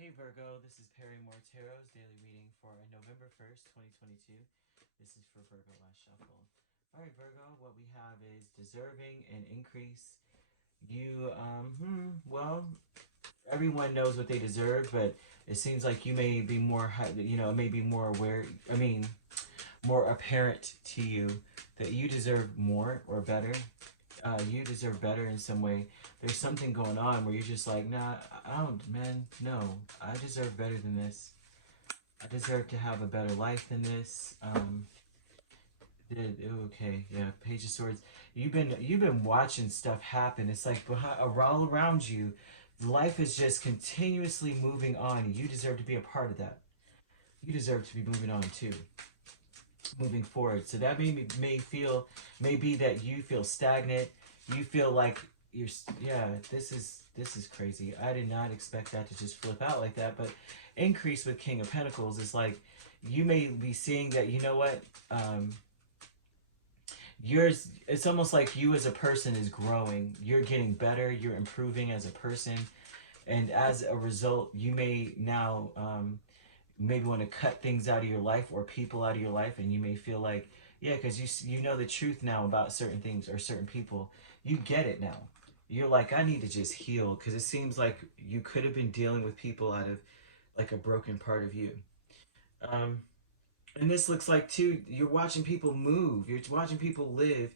Hey Virgo, this is Perrymore Tarot's daily reading for November 1st, 2022. This is for Virgo Last Shuffle. Alright Virgo, what we have is deserving and increase. You, well, everyone knows what they deserve, but it seems like you may be more, it may be more aware, more apparent to you that you deserve more or better. You deserve better in some way. There's something going on where you're just like, nah, I don't, man, no, I deserve better than this. I deserve to have a better life than this. Okay, yeah, Page of Swords. You've been watching stuff happen. It's like all around you, life is just continuously moving on. You deserve to be a part of that. You deserve to be moving on too, moving forward. So that may be that you feel stagnant. You feel like yeah, this is crazy. I did not expect that to just flip out like that. But increase with King of Pentacles is like you may be seeing that, you know what, it's almost like you as a person is growing. You're getting better. You're improving as a person, and as a result, you may now maybe want to cut things out of your life or people out of your life, and you may feel like, yeah, because you know the truth now about certain things or certain people. You get it now. You're like, I need to just heal, because it seems like you could have been dealing with people out of like a broken part of you. And this looks like too, you're watching people move, you're watching people live,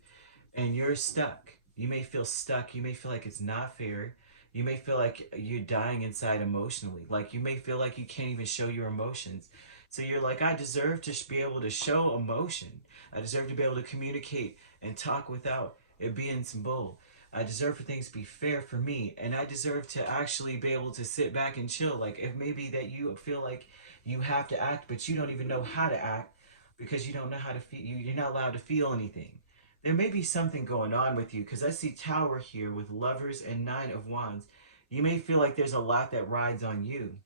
and you're stuck. You may feel stuck. You may feel like it's not fair. You may feel like you're dying inside emotionally. Like you may feel like you can't even show your emotions. So you're like, I deserve to be able to show emotion. I deserve to be able to communicate and talk without it being some bull. I deserve for things to be fair for me. And I deserve to actually be able to sit back and chill. Like if maybe that you feel like you have to act, but you don't even know how to act because you don't know how to feel. You're not allowed to feel anything. There may be something going on with you, because I see Tower here with Lovers and Nine of Wands. You may feel like there's a lot that rides on you.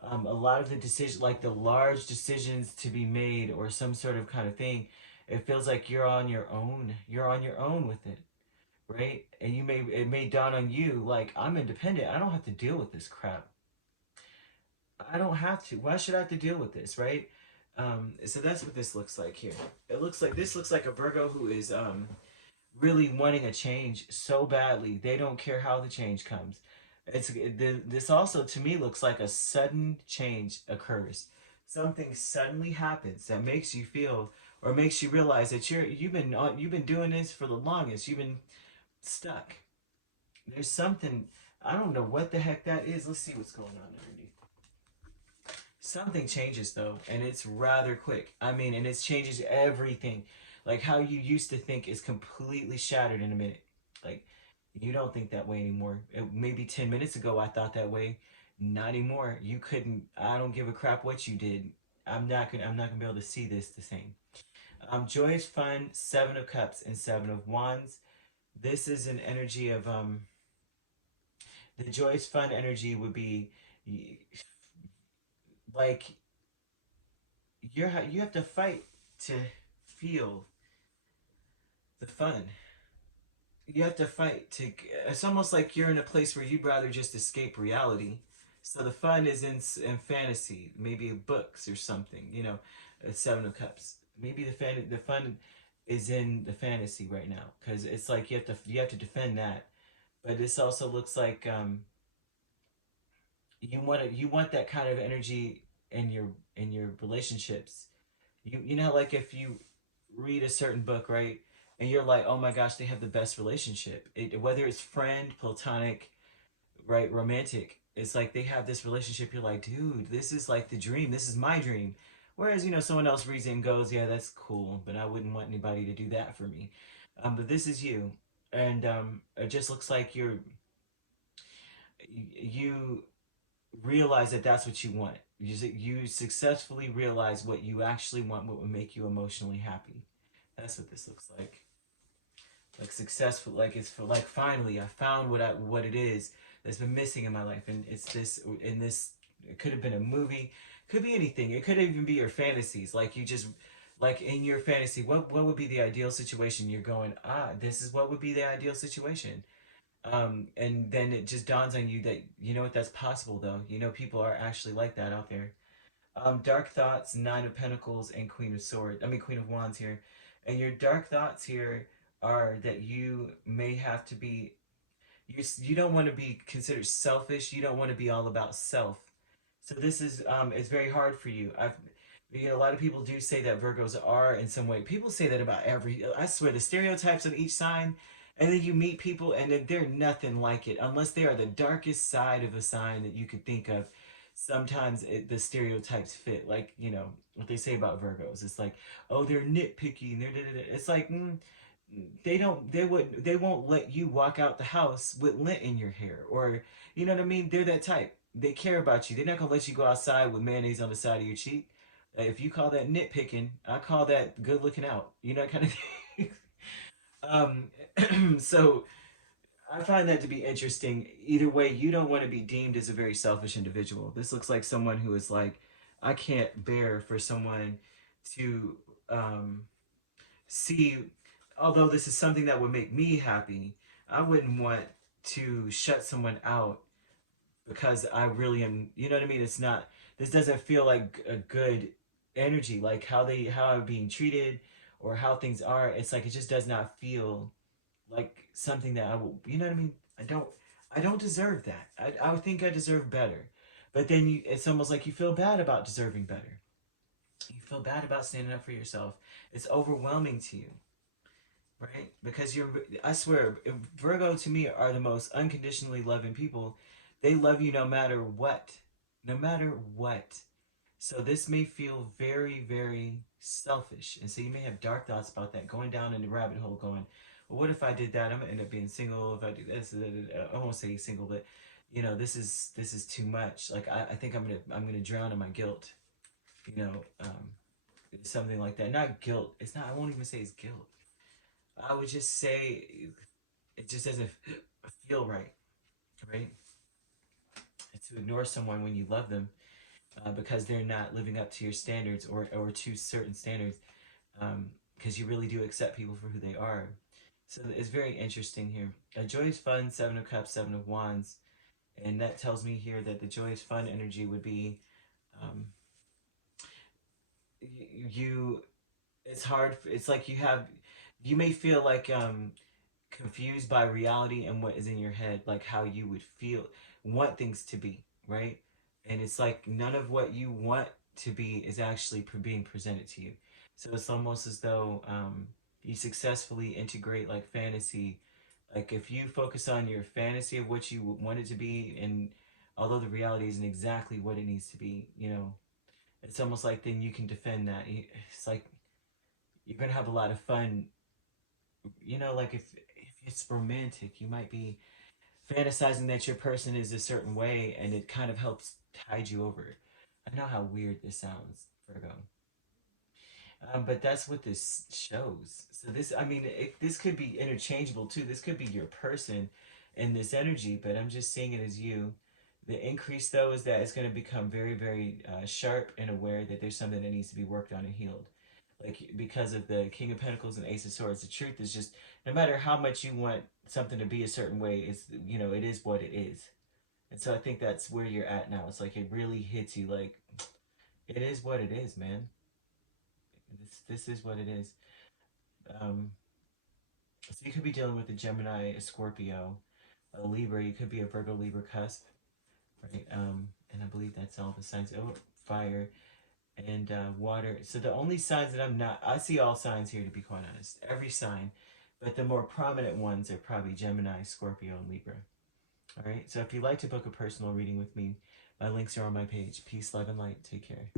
A lot of the decisions, like the large decisions to be made or some sort of kind of thing, it feels like you're on your own. You're on your own with it, right? And it may dawn on you like, I'm independent. I don't have to deal with this crap. I don't have to. Why should I have to deal with this, right? So that's what this looks like here. This looks like a Virgo who is really wanting a change so badly. They don't care how the change comes. This also to me looks like a sudden change occurs. Something suddenly happens that makes you feel or makes you realize that you've been doing this for the longest. You've been stuck. There's something, I don't know what the heck that is. Let's see what's going on underneath. Something changes though, and it's rather quick. I mean, and it changes everything. Like how you used to think is completely shattered in a minute. Like you don't think that way anymore. Maybe 10 minutes ago I thought that way. Not anymore. You couldn't. I don't give a crap what you did. I'm not gonna be able to see this the same. Joyous fun, Seven of Cups and Seven of Wands. This is an energy of the joyous fun energy would be like you have to fight to feel the fun. You have to fight to. It's almost like you're in a place where you'd rather just escape reality. So the fun is in fantasy, maybe books or something. You know, Seven of Cups. Maybe the fun is in the fantasy right now, because it's like you have to defend that. But this also looks like you want that kind of energy in your relationships. You know, like if you read a certain book, right, and you're like, oh my gosh, they have the best relationship. Whether it's friend, platonic, right, romantic, it's like they have this relationship. You're like, dude, this is like the dream. This is my dream. Whereas, you know, someone else reads it and goes, yeah, that's cool, but I wouldn't want anybody to do that for me. But this is you, and it just looks like you realize that that's what you want. You successfully realize what you actually want, what would make you emotionally happy. That's what this looks like. Like successful, like it's for like finally I found what it is that's been missing in my life, and it's this in this. It could have been a movie, could be anything. It could even be your fantasies. Like you just like in your fantasy, what would be the ideal situation? You're going, this is what would be the ideal situation. And then it just dawns on you that, you know what, that's possible though. You know, people are actually like that out there. Dark thoughts, Nine of Pentacles, and Queen of Swords. I mean, Queen of Wands here. And your dark thoughts here are that you may have to be, you don't want to be considered selfish. You don't want to be all about self. So this is, it's very hard for you. A lot of people do say that Virgos are in some way. People say that about every, I swear, the stereotypes of each sign, and then you meet people and they're nothing like it unless they are the darkest side of a sign that you could think of. Sometimes the stereotypes fit, like, you know, what they say about Virgos. It's like, oh, they're nitpicky and they're, da, da, da. It's like, they won't let you walk out the house with lint in your hair, or, you know what I mean? They're that type. They care about you. They're not gonna let you go outside with mayonnaise on the side of your cheek. If you call that nitpicking, I call that good looking out. You know, kind of thing. So I find that to be interesting. Either way, you don't want to be deemed as a very selfish individual. This looks like someone who is like, I can't bear for someone to see, although this is something that would make me happy, I wouldn't want to shut someone out because I really am, you know what I mean? It's not, this doesn't feel like a good energy, like how I'm being treated or how things are. It's like, it just does not feel like something that I will, you know what I mean? I don't deserve that. I would think I deserve better. But then it's almost like you feel bad about deserving better. You feel bad about standing up for yourself. It's overwhelming to you, right? Because I swear, Virgo to me are the most unconditionally loving people. They love you no matter what. No matter what. So this may feel very, very selfish. And so you may have dark thoughts about that, going down in the rabbit hole going, well, what if I did that? I'm gonna end up being single if I do this. I won't say single, but you know, this is too much. Like I think I'm gonna drown in my guilt. You know, something like that. Not guilt. It's not. I won't even say it's guilt. I would just say it just doesn't feel right, right? To ignore someone when you love them because they're not living up to your standards or to certain standards, because you really do accept people for who they are. So it's very interesting here. Joy is fun, Seven of Cups, Seven of Wands. And that tells me here that the joy is fun energy would be um, you, it's hard, it's like you may feel like confused by reality and what is in your head, like how you would feel, want things to be, right? And it's like none of what you want to be is actually being presented to you. So it's almost as though you successfully integrate like fantasy. Like if you focus on your fantasy of what you want it to be, and although the reality isn't exactly what it needs to be, you know, it's almost like then you can defend that. It's like you're gonna have a lot of fun, you know, like if it's romantic, you might be fantasizing that your person is a certain way and it kind of helps tide you over. I know how weird this sounds, Virgo. But that's what this shows. So this, I mean, this could be interchangeable too. This could be your person in this energy, but I'm just seeing it as you. The increase though is that it's going to become very, very sharp and aware that there's something that needs to be worked on and healed. Like because of the King of Pentacles and Ace of Swords, the truth is just no matter how much you want something to be a certain way, it's, you know, it is what it is. And so I think that's where you're at now. It's like it really hits you like it is what it is, man. This is what it is. Um, so you could be dealing with a Gemini, a Scorpio, a Libra. You could be a Virgo Libra cusp, right? And I believe that's all the signs. Oh, fire and water. So the only signs that I'm not, I see all signs here to be quite honest. Every sign, but the more prominent ones are probably Gemini, Scorpio, and Libra. All right. So if you'd like to book a personal reading with me, my links are on my page. Peace, love, and light. Take care.